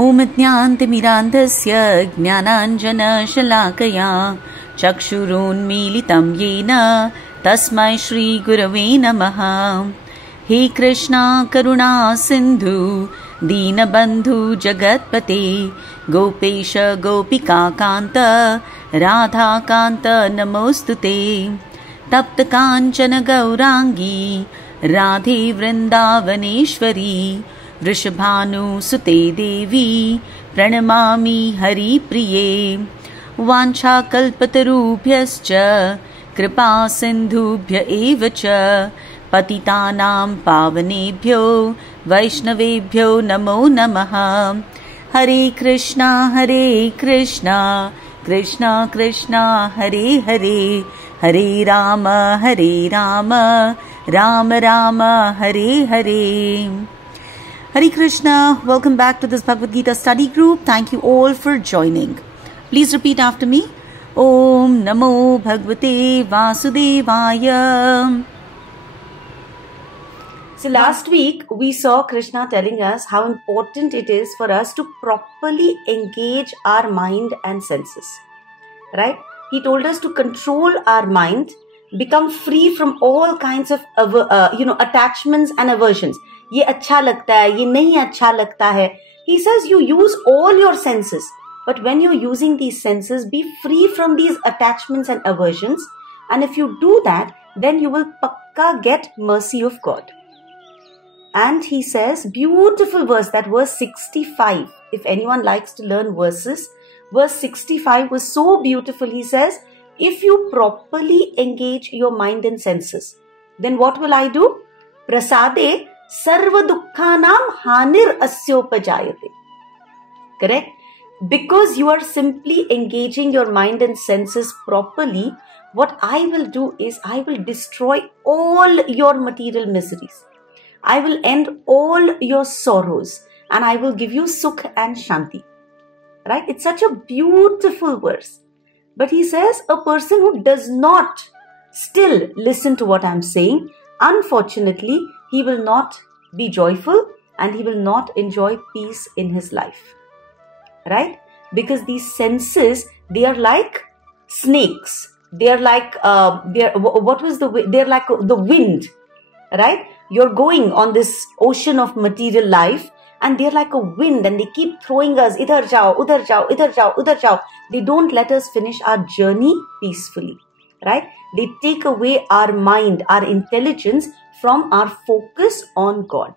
ॐ ज्ञानतिमिरान्धस्य ज्ञानाञ्जनशलाकया चक्षुरुन्मीलितं येन तस्मै श्रीगुरवे नमः। हे कृष्णा करुणा सिन्धु दीनबन्धु जगत्पते गोपेश गोपिकान्त राधाकान्त नमोऽस्तुते। तप्त काञ्चन गौराङ्गी राधे वृन्दावनेश्वरी वृषभानुसुते देवी प्रणमामि हरिप्रिये। वाञ्छाकल्पतरुभ्यश्च कृपा सिन्धुभ्य एव च पतितानां पावनेभ्यो वैष्णवेभ्यो नमो नमः। हरे कृष्णा कृष्णा कृष्णा हरे हरे, हरे Ram Ram Ram Hare Hare. Hare Krishna, welcome back to this Bhagavad Gita study group. Thank you all for joining. Please repeat after me. Om Namo Bhagavate Vasudevaya. So last week we saw Krishna telling us how important it is for us to properly engage our mind and senses. Right? He told us to control our mind, become free from all kinds of attachments and aversions. ये अच्छा लगता है, ये नहीं अच्छा लगता है. He says you use all your senses, but when you're using these senses, be free from these attachments and aversions. And if you do that, then you will pakka get mercy of God. And he says, beautiful verse, that verse 65. If anyone likes to learn verses, verse 65 was so beautiful. He says, if you properly engage your mind and senses, then what will I do? Prasade sarva dukkhanam hanir asyopajayate. Correct? Because you are simply engaging your mind and senses properly, what I will do is I will destroy all your material miseries. I will end all your sorrows and I will give you sukh and shanti. Right? It's such a beautiful verse. But he says a person who does not still listen to what I'm saying, unfortunately, he will not be joyful and he will not enjoy peace in his life. Right? Because these senses, they are like snakes. They are like, they're like the wind. Right? You're going on this ocean of material life and they're like a wind and they keep throwing us, idhar jao, udhar jao, idhar jao, udhar jao. They don't let us finish our journey peacefully. Right? They take away our mind, our intelligence from our focus on God.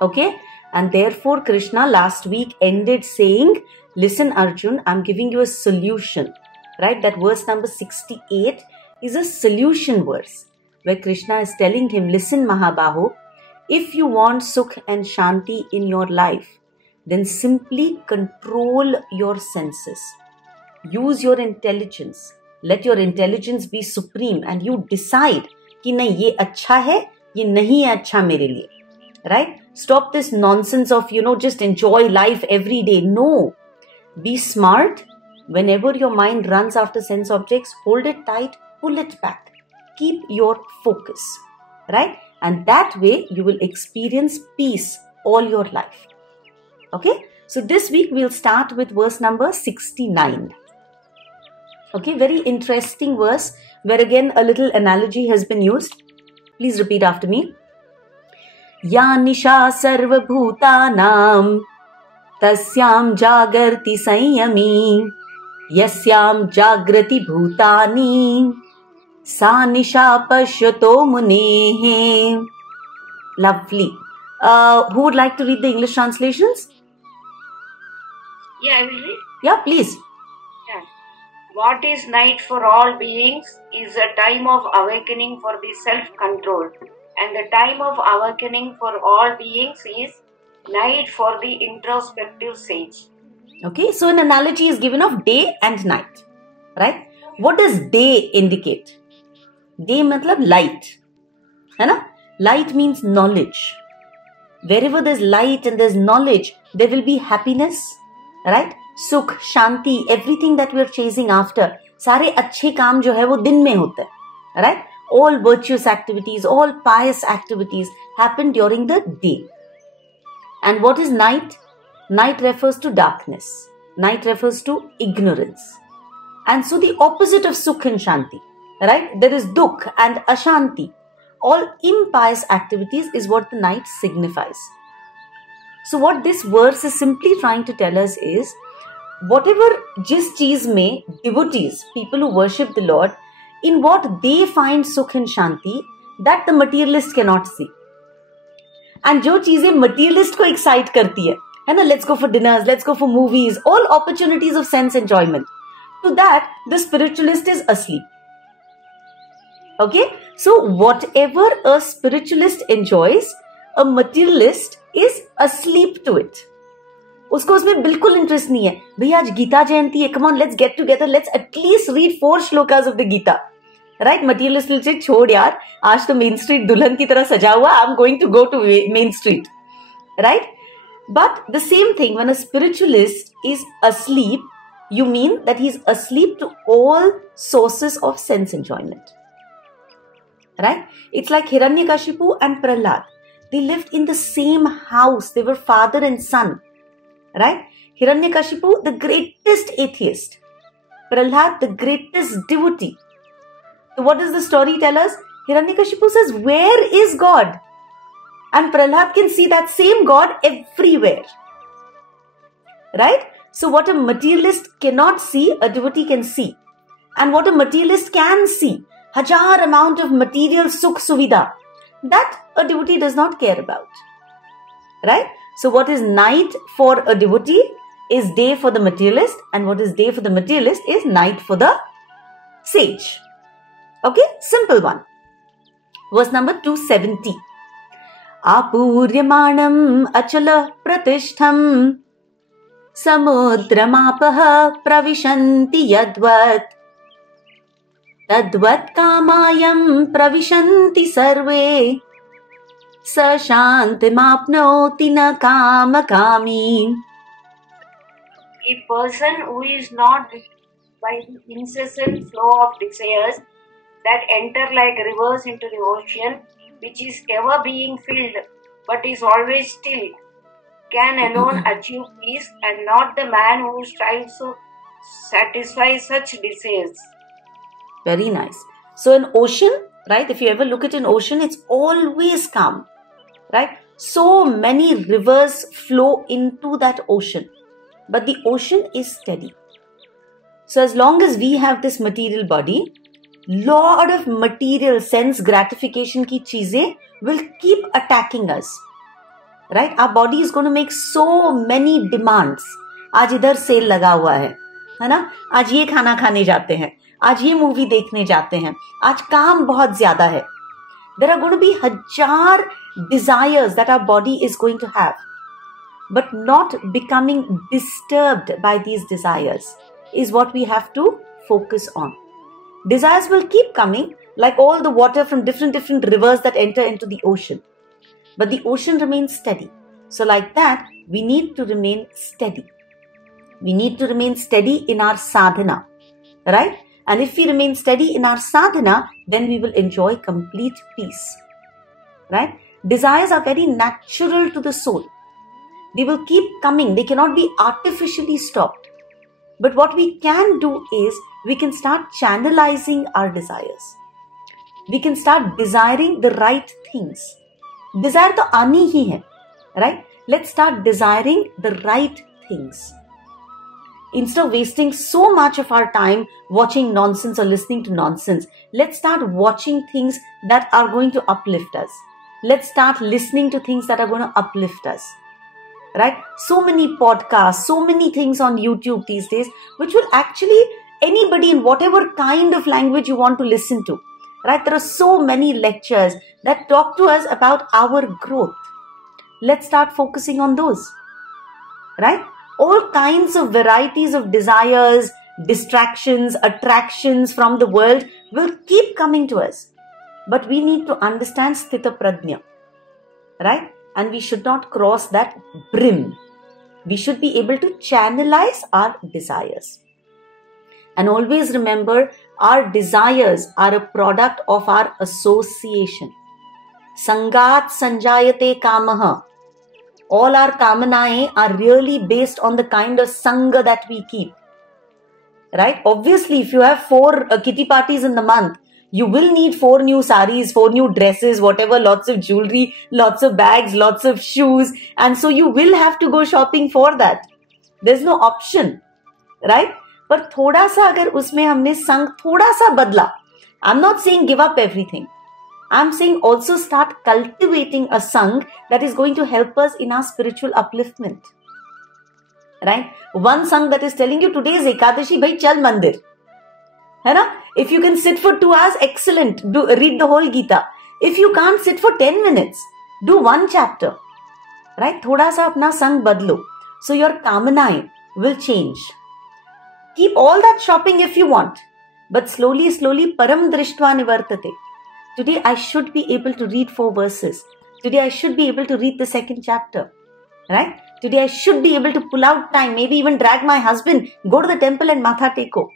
Okay? And therefore Krishna last week ended saying, listen Arjun, I'm giving you a solution. Right? That verse number 68 is a solution verse where Krishna is telling him, listen Mahabaho, if you want sukh and shanti in your life, then simply control your senses. Use your intelligence. Let your intelligence be supreme and you decide कि नहीं ये अच्छा है, ये नहीं है अच्छा मेरे लिए. Right? Stop this nonsense of, just enjoy life every day. No. Be smart. Whenever your mind runs after sense objects, hold it tight, pull it back. Keep your focus. Right? And that way you will experience peace all your life. Okay? So this week we'll start with verse number 69. Okay, very interesting verse where again a little analogy has been used. Please repeat after me. Ya nisha sarva bhutanam tasyam jagarti sanyami yasyam jagrati bhutani sa nisha pashyato munehe. Lovely. Who would like to read the English translations? Yeah, I will read. Yeah, please. Yeah. What is night for all beings is a time of awakening for the self-control, and the time of awakening for all beings is night for the introspective sage. Okay, so an analogy is given of day and night. Right? What does day indicate? Day matlab light. है ना? Light means knowledge. Wherever there's light and there's knowledge, there will be happiness. Right? Sukh, shanti, everything that we're chasing after. सारे अच्छे काम जो है वो दिन में होते हैं. Right? All virtuous activities, all pious activities happen during the day. And what is night? Night refers to darkness. Night refers to ignorance. And so the opposite of Sukh and Shanti, right? There is Dukh and Ashanti. All impious activities is what the night signifies. So what this verse is simply trying to tell us is, whatever jis cheez mein devotees, people who worship the Lord, in what they find Sukh and Shanti, that the materialist cannot see. And जो चीजें materialist को excite करती है ना, let's go for dinners, let's go for movies, all opportunities of sense enjoyment. To that, the spiritualist is asleep. Okay? So whatever a spiritualist enjoys, a materialist is asleep to it. उसको उसमें बिल्कुल interest नहीं है. भैया आज गीता जयंती है, come on, let's get together, let's at least read 4 shlokas of the Gita. Right? Materialist will say, छोड़ यार, आज तो मेन स्ट्रीट दुल्हन की तरह सजा हुआ, I'm going to go to main street. Right? But the same thing, when a spiritualist is asleep, you mean that he is asleep to all sources of sense enjoyment. Right? It's like Hiranyakashipu and Prahlad. They lived in the same house. They were father and son. Right? Hiranyakashipu, the greatest atheist. Prahlad, the greatest devotee. So what does the story tell us? Hiranyakashipu says, where is God? And Prahlad can see that same God everywhere. Right? So what a materialist cannot see, a devotee can see. And what a materialist can see, hajar amount of material sukh suvidha, that a devotee does not care about. Right? So what is night for a devotee is day for the materialist, and what is day for the materialist is night for the sage. Okay? Simple one. Verse number 270. Apuryamanam achala pratishtham samudramapah pravishanti yadvat tadvat kamayam pravishanti sarve sa shantimapnoti na kamakami. A person who is not by the incessant flow of desires that enter like rivers into the ocean, which is ever being filled but is always still, can alone achieve peace, and not the man who strives to satisfy such desires. Very nice. So an ocean, right? If you ever look at an ocean, it's always calm, right? So many rivers flow into that ocean, but the ocean is steady. So as long as we have this material body, lot of material sense gratification ki cheeze will keep attacking us. Right? Our body is going to make so many demands. आज इधर cell लगा हुआ है ना? आज ये खाना खाने जाते हैं, आज ये मूवी देखने जाते हैं, आज काम बहुत ज्यादा है. There are going to be हजार desires that our body is going to have. But not becoming disturbed by these desires is what we have to focus on. Desires will keep coming like all the water from different rivers that enter into the ocean. But the ocean remains steady. So like that, we need to remain steady. We need to remain steady in our sadhana. Right? And if we remain steady in our sadhana, then we will enjoy complete peace. Right? Desires are very natural to the soul. They will keep coming. They cannot be artificially stopped. But what we can do is, we can start channelizing our desires. We can start desiring the right things. Desire to aani hi hai, right? Let's start desiring the right things. Instead of wasting so much of our time watching nonsense or listening to nonsense, let's start watching things that are going to uplift us. Let's start listening to things that are going to uplift us. Right? So many podcasts, so many things on YouTube these days, which will actually, anybody in whatever kind of language you want to listen to. Right? There are so many lectures that talk to us about our growth. Let's start focusing on those. Right? All kinds of varieties of desires, distractions, attractions from the world will keep coming to us. But we need to understand Sthita Prajna. Right? And we should not cross that brim. We should be able to channelize our desires. And always remember, our desires are a product of our association. Sangat sanjayate kamaha. all our kamanaएं are really based on the kind of sanga that we keep. Right? Obviously, if you have 4 kitty parties in the month, you will need 4 new saris, 4 new dresses, whatever, lots of jewelry, lots of bags, lots of shoes. And so you will have to go shopping for that. There's no option. Right? पर थोड़ा सा अगर उसमें हमने संग थोड़ा सा बदला, I'm not saying give up everything. I'm saying also start cultivating a sang that is going to help us in our spiritual upliftment. Right? One sang that is telling you today is Ekadashi, bhai chal mandir. है ना? If you can sit for 2 hours, excellent. Read the whole Gita. If you can't sit for 10 minutes, do 1 chapter. Right? थोड़ा सा अपना संग बदलो. So your kamanaएं will change. Keep all that shopping if you want. But slowly, param drishtva nivartate. Today I should be able to read 4 verses. Today I should be able to read the 2nd chapter. Right? Today I should be able to pull out time, maybe even drag my husband, go to the temple and matha teko.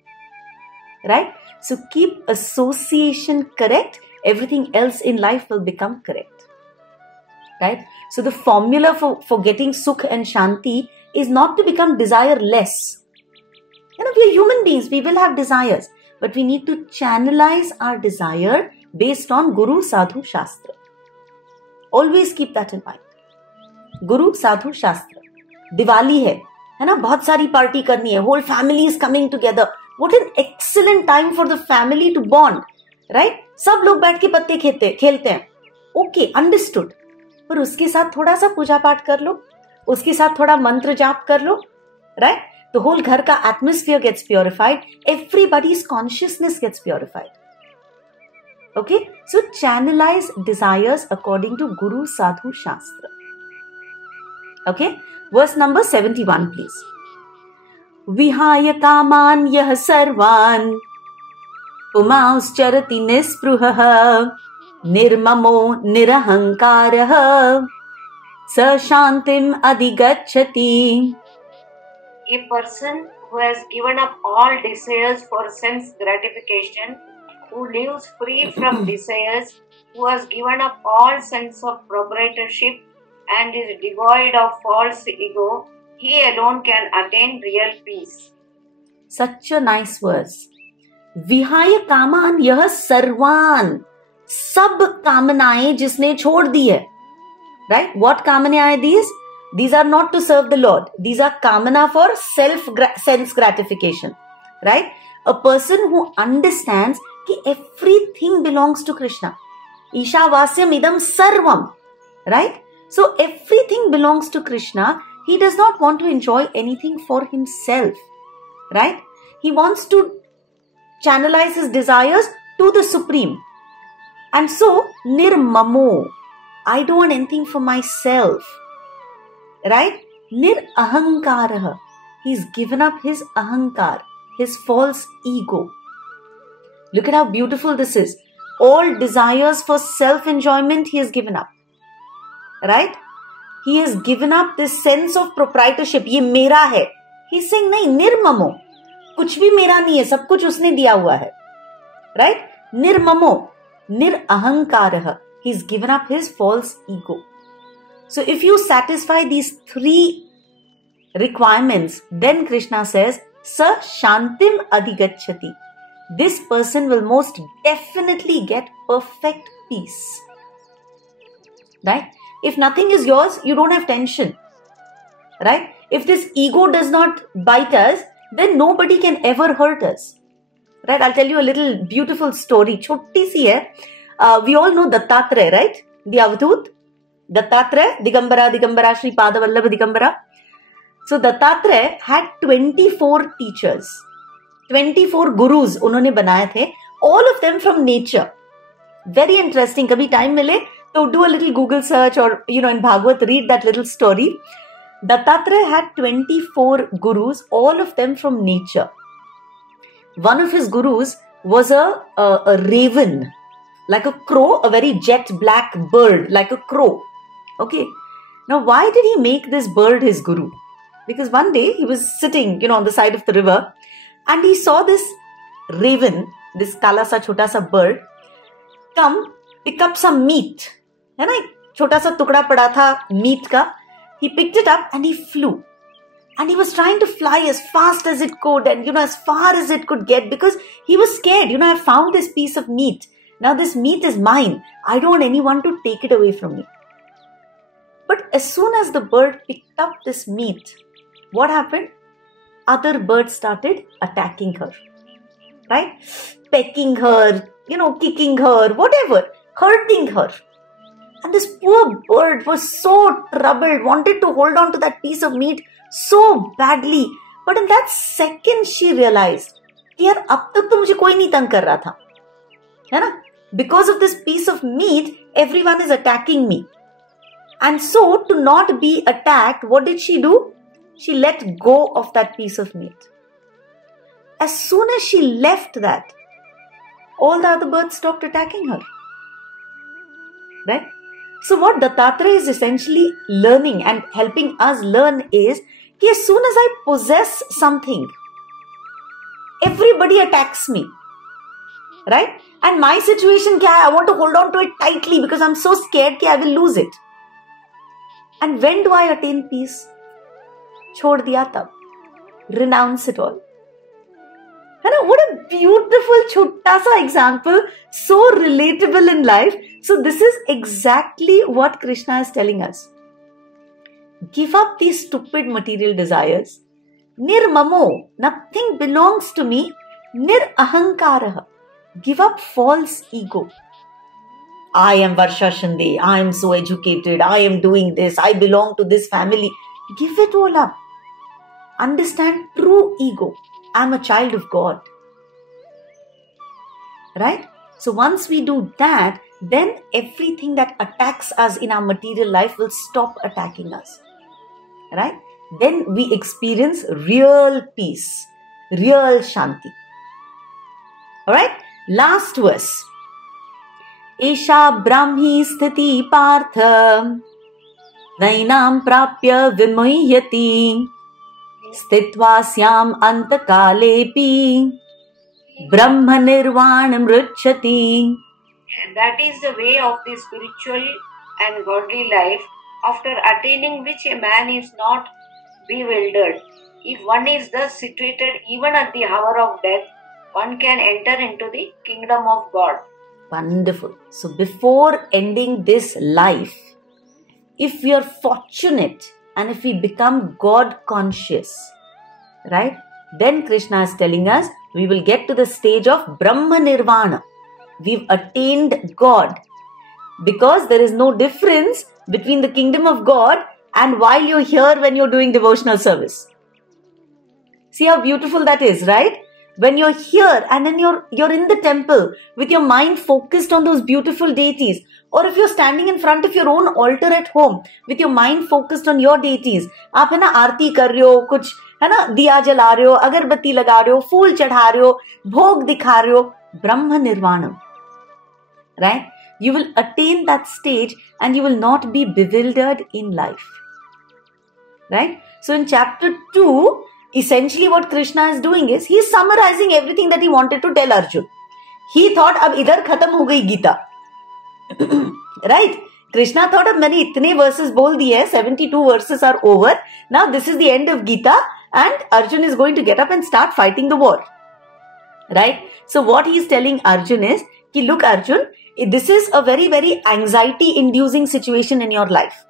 Right? So keep association correct. Everything else in life will become correct. Right? So the formula for getting sukh and shanti is not to become desireless. You know, we are human beings. We will have desires. But we need to channelize our desire based on Guru, Sadhu, Shastra. Always keep that in mind. Guru, Sadhu, Shastra. Diwali है ना, बहुत सारी party करनी है. Whole family is coming together. What an excellent time for the family to bond. Right? सब लोग बैठ के पत्ते खेलते हैं. Okay, understood. पर उसके साथ थोड़ा सा पूजा पाठ कर लो. उसके साथ थोड़ा मंत्र जाप कर लो. Right? The whole घर का atmosphere gets purified. Everybody's consciousness gets purified. Okay? So channelize desires according to Guru, Sadhu, Shastra. Okay? Verse number 71, please. Vihaya kaman yah sarvan pumascharati nispruhah nirmamo nirahankarah sa shantim adigacchati. A person who has given up all desires for sense gratification, who lives free from desires, who has given up all sense of proprietorship and is devoid of false ego, he alone can attain real peace. Such a nice verse. Vihaya kaman yah sarvan. सब कामनाएं जिसने छोड़ दी है. Right? What कामनाएं are these? These are not to serve the Lord. These are kamana for sense gratification. Right? A person who understands that everything belongs to Krishna. Ishavasyam idam sarvam. Right? So everything belongs to Krishna. He does not want to enjoy anything for himself. Right? He wants to channelize his desires to the Supreme. And so, nirmamo. I don't want anything for myself. Right? Nirahankaraha. He's given up his ahankar, his false ego. Look at how beautiful this is. All desires for self-enjoyment he has given up. Right? He has given up this sense of proprietorship. Ye mera hai. He's saying, nahi, nirmamo. Kuch bhi mera nahi hai. Sab kuch usne diya hua hai. Right? Nirmamo. Nirahankaraha. He's given up his false ego. So if you satisfy these 3 requirements, then Krishna says, Sa shantim adigacchati. This person will most definitely get perfect peace. Right? If nothing is yours, you don't have tension. Right? If this ego does not bite us, then nobody can ever hurt us. Right? I'll tell you a little beautiful story. Chotti si hai. We all know Dattatreya, right? The Avadhut. Dattatreya, Digambara, Shri Padavallabha Digambara. So Dattatreya had 24 teachers. 24 gurus उन्होंने बनाए थे. All of them from nature. Very interesting. कभी time मिले तो do a little Google search or in Bhagavad read that little story. Dattatreya had 24 gurus, all of them from nature. One of his gurus was a raven, like a crow, a very jet black bird, like a crow. Okay. Now, why did he make this bird his guru? Because one day he was sitting, on the side of the river, and he saw this raven, this kala sa chota sa bird, come pick up some meat. है ना, छोटा सा टुकड़ा पड़ा था meet का. He picked it up and he flew. And he was trying to fly as fast as it could and, as far as it could get, because he was scared. I found this piece of meat. Now this meat is mine. I don't want anyone to take it away from me. But as soon as the bird picked up this meat, what happened? Other birds started attacking her. Right? Pecking her, kicking her, whatever, hurting her. And this poor bird was so troubled, wanted to hold on to that piece of meat so badly. But in that second, she realized, yaar, ab tak to mujhe koi nahi tang kar raha tha. Hai na? Because of this piece of meat, everyone is attacking me. And so, to not be attacked, what did she do? She let go of that piece of meat. As soon as she left that, all the other birds stopped attacking her. Right? So what Dattatreya is essentially learning and helping us learn is that as soon as I possess something, everybody attacks me. Right? And my situation, I want to hold on to it tightly because I'm so scared that I will lose it. And when do I attain peace? Chhod diya tab. Renounce it all. What a beautiful chhota sa example, so relatable in life. So this is exactly what Krishna is telling us. Give up these stupid material desires. Nirmamo, nothing belongs to me. Nirahankaraha. Give up false ego. I am Varsha Shinde, I am so educated, I am doing this, I belong to this family. Give it all up. Understand true ego. I am a child of God. Right? So once we do that, then everything that attacks us in our material life will stop attacking us. Right? Then we experience real peace, real shanti. Alright? Last verse. Esha brahmi sthiti partha nainam prapya vimuhyati sthitva syam antakalepi brahma nirvanam ricchati. That is the way of the spiritual and godly life, after attaining which a man is not bewildered. If one is thus situated even at the hour of death, one can enter into the kingdom of God. Wonderful. So before ending this life, if we are fortunate and if we become God conscious, right, then Krishna is telling us we will get to the stage of Brahma Nirvana. We've attained God, because there is no difference between the kingdom of God and while you're here when you're doing devotional service. See how beautiful that is, right? When you're here and then you're in the temple with your mind focused on those beautiful deities, or if you're standing in front of your own altar at home with your mind focused on your deities, आप है ना आरती कर रहे हो, कुछ है ना दिया जला रहे हो, अगरबत्ती लगा रहे हो, फूल चढ़ा रहे हो, भोग दिखा रहे हो, ब्रह्म निर्वाणम, right? You will attain that stage and you will not be bewildered in life, right? So in chapter 2, essentially what Krishna is doing is, he is summarizing everything that he wanted to tell Arjun. He thought, ab idhar khatam ho gayi Gita. Right? Krishna thought, ab maine itne verses bol diye, 72 verses are over. Now this is the end of Gita and Arjun is going to get up and start fighting the war. Right? So what he is telling Arjun is, ki look Arjun, this is a very, very anxiety inducing situation in your life.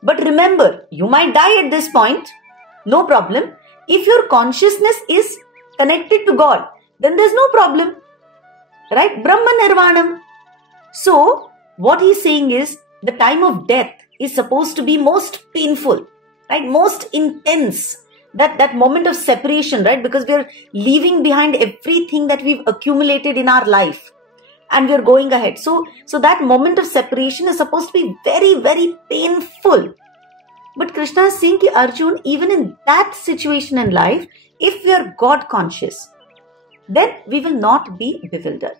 But remember, you might die at this point. No problem. If your consciousness is connected to God, then there's no problem. Right? Brahma Nirvanam. So, what he's saying is, the time of death is supposed to be most painful, right? Most intense. That moment of separation, right? Because we are leaving behind everything that we've accumulated in our life. And we are going ahead. So that moment of separation is supposed to be very, very painful. But Krishna is saying ki Arjun, even in that situation in life, if we are God conscious, then we will not be bewildered.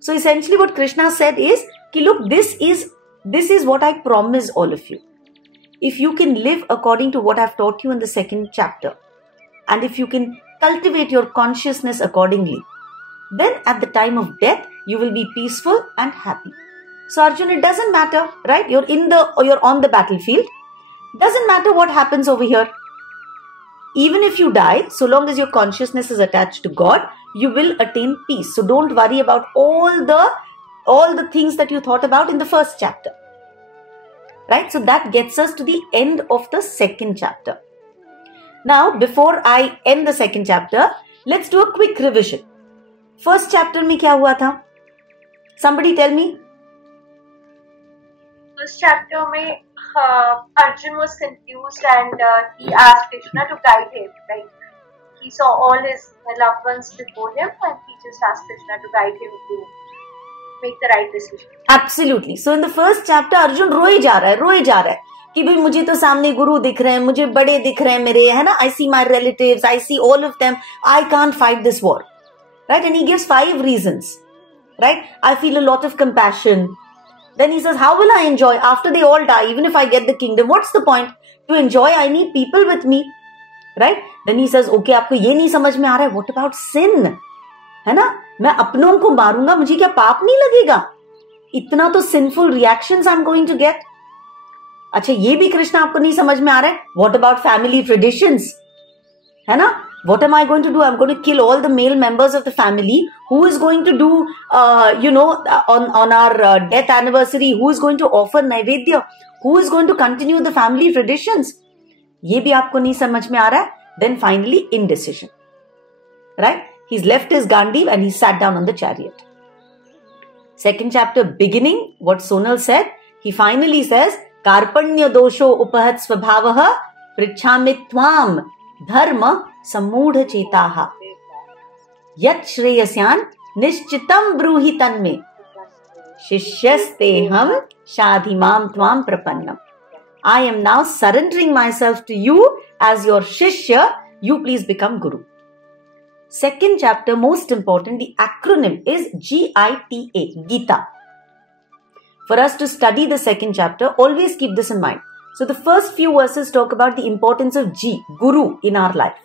So essentially what Krishna said is, ki look, this is what I promise all of you. If you can live according to what I've taught you in the second chapter, and if you can cultivate your consciousness accordingly, then at the time of death, you will be peaceful and happy. So Arjun, it doesn't matter, right? You're on the battlefield. Doesn't matter what happens over here. Even if you die, so long as your consciousness is attached to God, you will attain peace. So don't worry about all the things that you thought about in the first chapter. Right? So that gets us to the end of the second chapter. Now, before I end the second chapter, let's do a quick revision. First chapter में क्या हुआ था? Somebody tell me. First chapter में Arjun was confused and he asked Krishna to guide him. Like he saw all his loved ones before him and he just asked Krishna to guide him to make the right decision. Absolutely. So in the first chapter, Arjun रोए जा रहा है कि भाई मुझे तो सामने गुरु दिख रहे हैं, मुझे बड़े दिख रहे हैं मेरे, है ना? I see my relatives, I see all of them. I can't fight this war. Right? And he gives 5 reasons. Right? I feel a lot of compassion. Then he says, how will I enjoy after they all die? Even if I get the kingdom, what's the point? To enjoy, I need people with me. Right? Then he says, okay, आपको ये नहीं समझ में आ रहा है. What about sin? है ना? मैं अपनों को मारूंगा, मुझे क्या पाप नहीं लगेगा? इतना तो sinful reactions I'm going to get. अच्छा, ये भी कृष्ण आपको नहीं समझ में आ रहा है. What about family traditions? है ना? What am I going to do? I'm going to kill all the male members of the family. Who is going to do, on our death anniversary, who is going to offer Naivedya? Who is going to continue the family traditions? ये भी आपको नहीं समझ में आ रहा है. Then finally, indecision. Right? He's left his Gandiv and he sat down on the chariot. Second chapter beginning, what Sonal said, he finally says, Karpanya dosho upahat svabhavaha prichhami tvam dharma samudha chetaha yat shreyasyan nishchitam bruhi tanme shishyasteham shadhimam tvam prapannam. I am now surrendering myself to you as your shishya. You please become guru. Second chapter, most important, the acronym is GITA, Gita. For us to study the second chapter, always keep this in mind. So the first few verses talk about the importance of Guru in our life.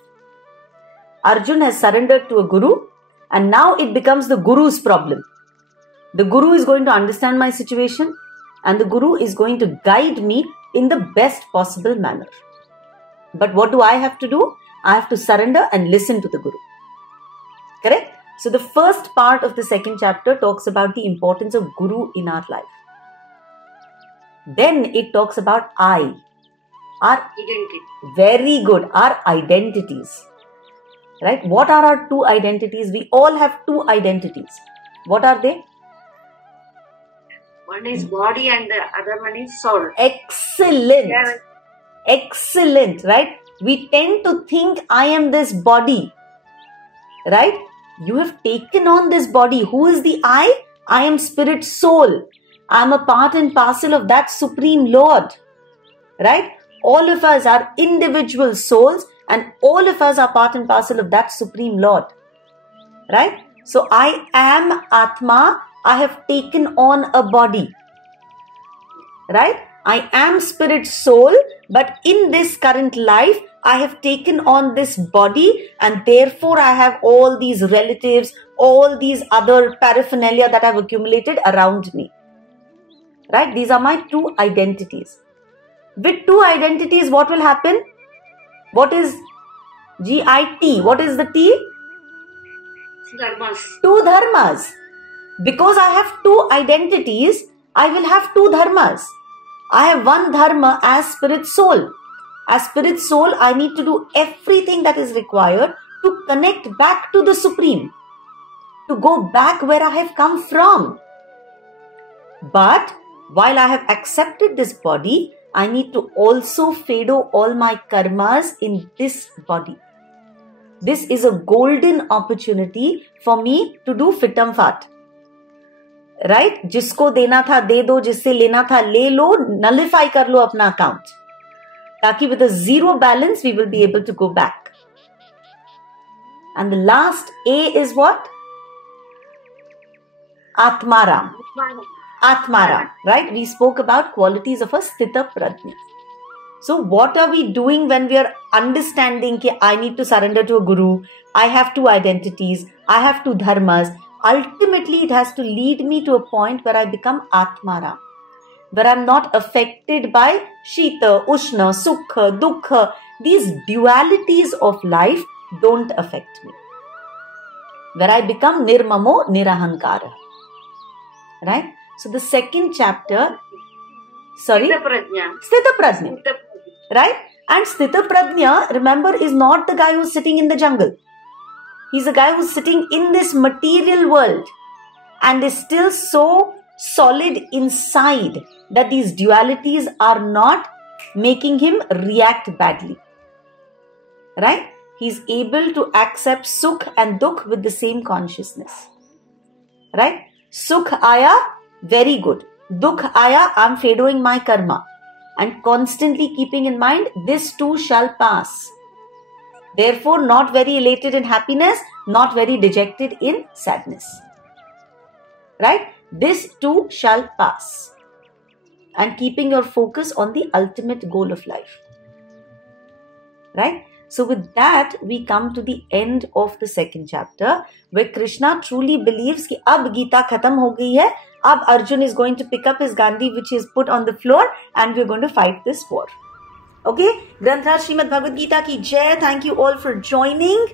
Arjun has surrendered to a Guru and now it becomes the Guru's problem. The Guru is going to understand my situation and the Guru is going to guide me in the best possible manner. But what do I have to do? I have to surrender and listen to the Guru. Correct? So the first part of the second chapter talks about the importance of Guru in our life. Then it talks about our Identity. Very good. Our identities. Right? What are our 2 identities? We all have 2 identities. What are they? One is body and the other one is soul. Excellent. Yeah. Excellent. Right? We tend to think I am this body. Right? You have taken on this body. Who is the I? I am spirit soul. I am a part and parcel of that Supreme Lord. Right? All of us are individual souls and all of us are part and parcel of that Supreme Lord. Right? So I am Atma. I have taken on a body. Right? I am spirit soul, but in this current life, I have taken on this body and therefore I have all these relatives, all these other paraphernalia that I've accumulated around me. Right? These are my 2 identities. With 2 identities, what will happen? What is GIT? What is the T? Dharmas. 2 dharmas. Because I have 2 identities, I will have 2 dharmas. I have one dharma as spirit soul. As spirit soul, I need to do everything that is required to connect back to the Supreme. To go back where I have come from. But while I have accepted this body, I need to also fado all my karmas in this body. This is a golden opportunity for me to do fitam fat. Right? जिसको देना था दे दो, जिससे लेना था ले लो, nullify कर लो अपना account. ताकि with a 0 balance we will be able to go back. And the last A is what? Atmaram. Atmaram, right? We spoke about qualities of a Sthita Prajna. So what are we doing when we are understanding that I need to surrender to a Guru, I have 2 identities, I have 2 dharmas. Ultimately, it has to lead me to a point where I become Atmaram, where I'm not affected by Shita, Ushna, Sukha, Dukha, these dualities of life don't affect me. Where I become Nirmamo Nirahankara. Right? So the second chapter, sorry? Sthita Prajna. Right? And Sthita Prajna, remember, is not the guy who's sitting in the jungle. He's a guy who's sitting in this material world and is still so solid inside that these dualities are not making him react badly. Right? He's able to accept Sukh and Dukh with the same consciousness. Right? Sukh Aya, very good. Dukh Aya, I'm fadowing my karma. And constantly keeping in mind, this too shall pass. Therefore, not very elated in happiness, not very dejected in sadness. Right? This too shall pass. And keeping your focus on the ultimate goal of life. Right? So with that, we come to the end of the second chapter, where Krishna truly believes कि अब गीता खत्म हो गई है, अब Arjun is going to pick up his Gandhi which is put on the floor and we're going to fight this war. Okay? Granthra Srimad Bhagavad Gita ki jai. Thank you all for joining.